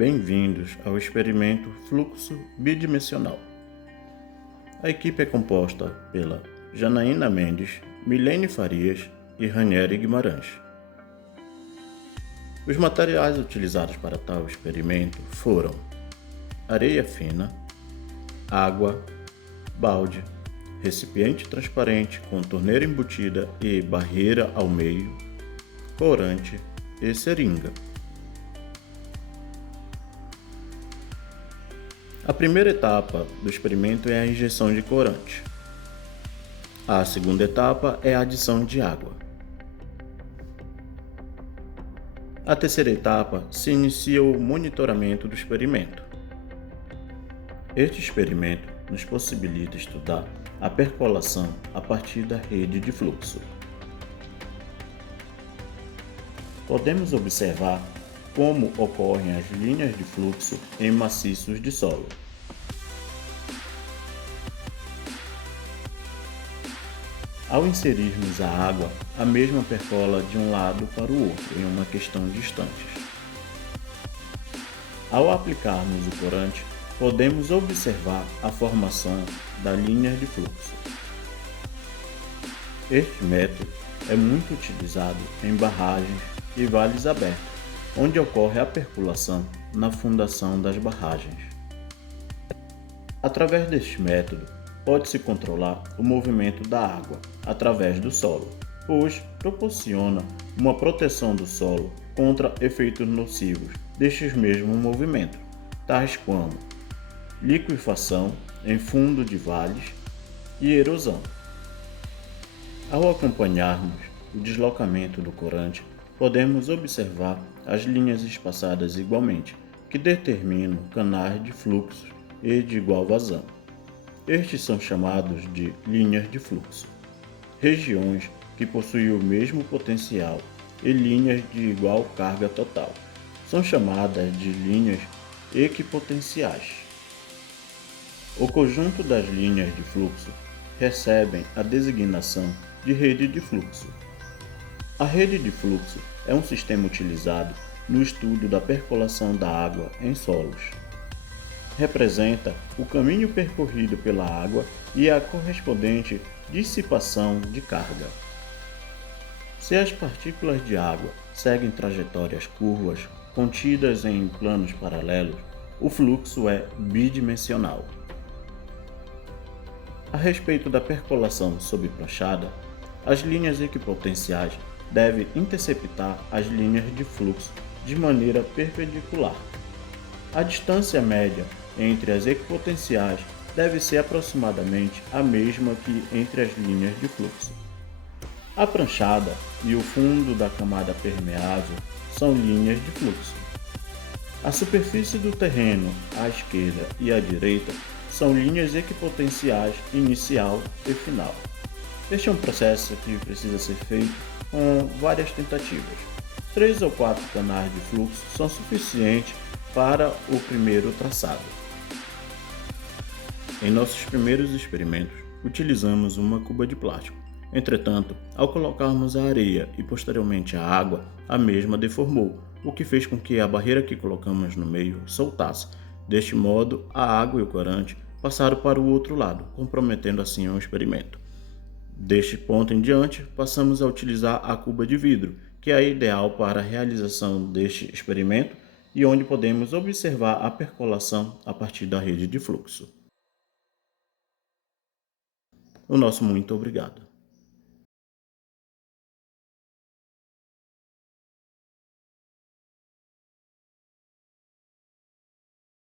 Bem-vindos ao experimento Fluxo Bidimensional. A equipe é composta pela Janaína Mendes, Milene Farias e Ranieri Guimarães. Os materiais utilizados para tal experimento foram areia fina, água, balde, recipiente transparente com torneira embutida e barreira ao meio, corante e seringa. A primeira etapa do experimento é a injeção de corante. A segunda etapa é a adição de água. A terceira etapa se inicia o monitoramento do experimento. Este experimento nos possibilita estudar a percolação a partir da rede de fluxo. Podemos observar como ocorrem as linhas de fluxo em maciços de solo. Ao inserirmos a água, a mesma percola de um lado para o outro em uma questão de instantes. Ao aplicarmos o corante, podemos observar a formação da linha de fluxo. Este método é muito utilizado em barragens e vales abertos, onde ocorre a percolação na fundação das barragens. Através deste método, pode-se controlar o movimento da água através do solo, pois proporciona uma proteção do solo contra efeitos nocivos destes mesmos movimentos, tais como liquefação em fundo de vales e erosão. Ao acompanharmos o deslocamento do corante, podemos observar as linhas espaçadas igualmente, que determinam canais de fluxo e de igual vazão. Estes são chamados de linhas de fluxo. Regiões que possuem o mesmo potencial e linhas de igual carga total são chamadas de linhas equipotenciais. O conjunto das linhas de fluxo recebem a designação de rede de fluxo. A rede de fluxo é um sistema utilizado no estudo da percolação da água em solos. Representa o caminho percorrido pela água e a correspondente dissipação de carga. Se as partículas de água seguem trajetórias curvas contidas em planos paralelos, o fluxo é bidimensional. A respeito da percolação sob pranchada, as linhas equipotenciais devem interceptar as linhas de fluxo de maneira perpendicular. A distância média entre as equipotenciais deve ser aproximadamente a mesma que entre as linhas de fluxo. A pranchada e o fundo da camada permeável são linhas de fluxo. A superfície do terreno à esquerda e à direita são linhas equipotenciais inicial e final. Este é um processo que precisa ser feito com várias tentativas. 3 ou 4 canais de fluxo são suficientes para o primeiro traçado. Em nossos primeiros experimentos, utilizamos uma cuba de plástico. Entretanto, ao colocarmos a areia e posteriormente a água, a mesma deformou, o que fez com que a barreira que colocamos no meio soltasse. Deste modo, a água e o corante passaram para o outro lado, comprometendo assim o experimento. Deste ponto em diante, passamos a utilizar a cuba de vidro, que é ideal para a realização deste experimento e onde podemos observar a percolação a partir da rede de fluxo. O nosso muito obrigado.